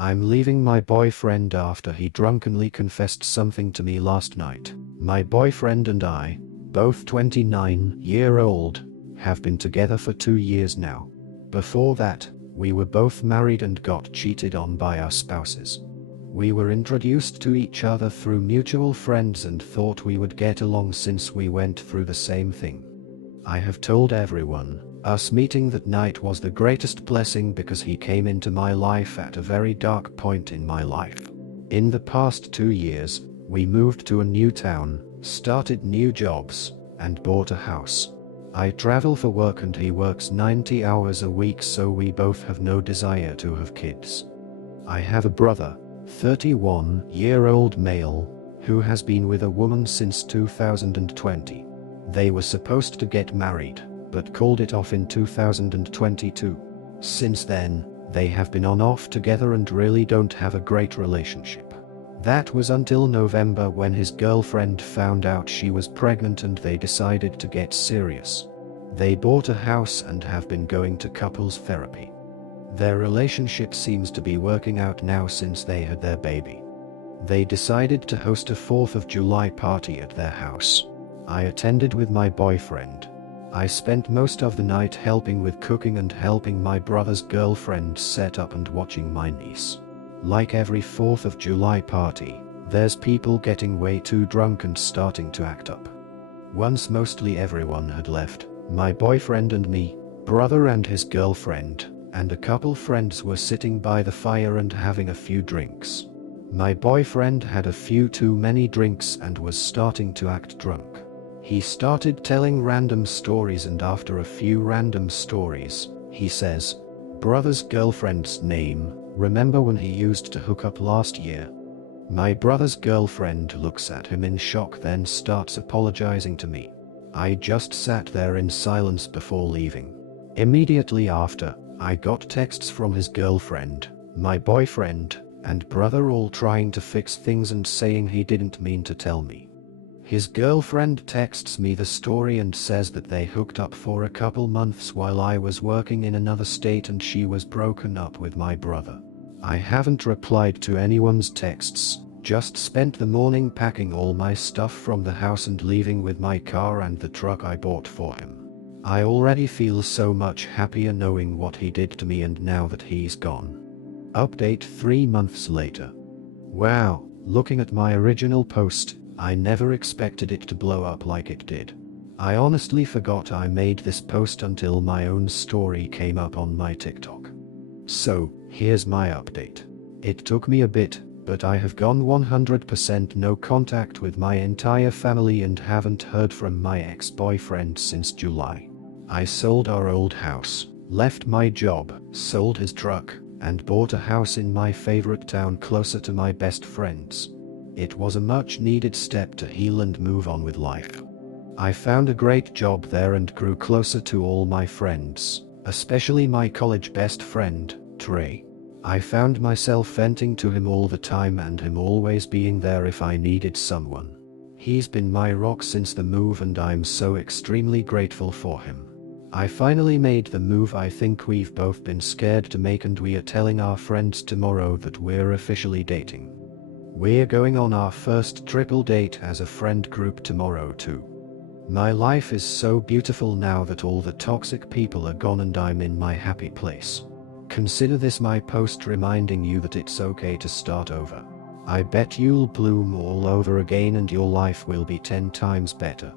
I'm leaving my boyfriend after he drunkenly confessed something to me last night. My boyfriend and I, both 29-year-old, have been together for 2 years now. Before that, we were both married and got cheated on by our spouses. We were introduced to each other through mutual friends and thought we would get along since we went through the same thing. I have told everyone, us meeting that night was the greatest blessing because he came into my life at a very dark point in my life. In the past 2 years, we moved to a new town, started new jobs, and bought a house. I travel for work and he works 90 hours a week, so we both have no desire to have kids. I have a brother, 31-year-old male, who has been with a woman since 2020. They were supposed to get married, but called it off in 2022. Since then, they have been on off together and really don't have a great relationship. That was until November when his girlfriend found out she was pregnant and they decided to get serious. They bought a house and have been going to couples therapy. Their relationship seems to be working out now since they had their baby. They decided to host a 4th of July party at their house. I attended with my boyfriend. I spent most of the night helping with cooking and helping my brother's girlfriend set up and watching my niece. Like every 4th of July party, there's people getting way too drunk and starting to act up. Once mostly everyone had left, my boyfriend and me, brother and his girlfriend, and a couple friends were sitting by the fire and having a few drinks. My boyfriend had a few too many drinks and was starting to act drunk. He started telling random stories, and after a few random stories, he says, "Brother's girlfriend's name, remember when he used to hook up last year?" My brother's girlfriend looks at him in shock, then starts apologizing to me. I just sat there in silence before leaving. Immediately after, I got texts from his girlfriend, my boyfriend, and brother all trying to fix things and saying he didn't mean to tell me. His girlfriend texts me the story and says that they hooked up for a couple months while I was working in another state and she was broken up with my brother. I haven't replied to anyone's texts, just spent the morning packing all my stuff from the house and leaving with my car and the truck I bought for him. I already feel so much happier knowing what he did to me and now that he's gone. Update 3 months later. Wow, looking at my original post, I never expected it to blow up like it did. I honestly forgot I made this post until my own story came up on my TikTok. So, here's my update. It took me a bit, but I have gone 100% no contact with my entire family and haven't heard from my ex-boyfriend since July. I sold our old house, left my job, sold his truck, and bought a house in my favorite town closer to my best friends. It was a much needed step to heal and move on with life. I found a great job there and grew closer to all my friends, especially my college best friend, Trey. I found myself venting to him all the time and him always being there if I needed someone. He's been my rock since the move and I'm so extremely grateful for him. I finally made the move I think we've both been scared to make, and we are telling our friends tomorrow that we're officially dating. We're going on our first triple date as a friend group tomorrow too. My life is so beautiful now that all the toxic people are gone and I'm in my happy place. Consider this my post reminding you that it's okay to start over. I bet you'll bloom all over again and your life will be 10 times better.